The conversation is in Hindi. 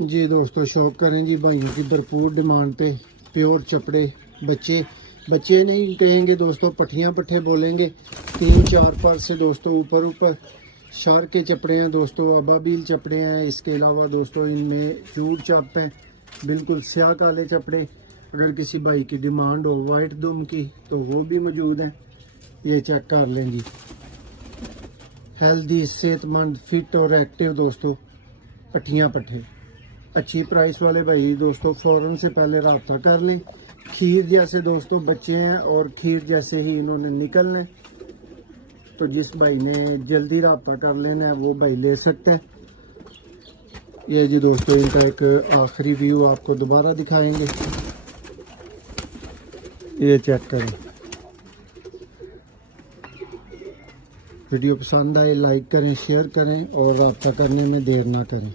जी दोस्तों, शौक करें जी भाइयों की भरपूर डिमांड पे प्योर चपड़े बच्चे नहीं कहेंगे दोस्तों, पट्ठियाँ पट्ठे बोलेंगे। 3-4 पर से दोस्तों ऊपर शार के चपड़े हैं दोस्तों, अबाबील चपड़े हैं। इसके अलावा दोस्तों इनमें चूड़ चप है, बिल्कुल स्याह काले चपड़े। अगर किसी भाई की डिमांड हो वाइट दुम की तो वो भी मौजूद है। ये चेक कर लें जी, हेल्दी सेहतमंद फिट और एक्टिव दोस्तों पट्ठियाँ पट्ठे। अच्छी प्राइस वाले भाई दोस्तों फ़ौरन से पहले रब्ता कर लें। खीर जैसे दोस्तों बच्चे हैं और खीर जैसे ही इन्होंने निकलना है, तो जिस भाई ने जल्दी रब्ता कर लेना है वो भाई ले सकते हैं। ये जी दोस्तों इनका एक आखिरी व्यू आपको दोबारा दिखाएंगे, ये चेक करें। वीडियो पसंद आए लाइक करें, शेयर करें और रब्ता करने में देर ना करें।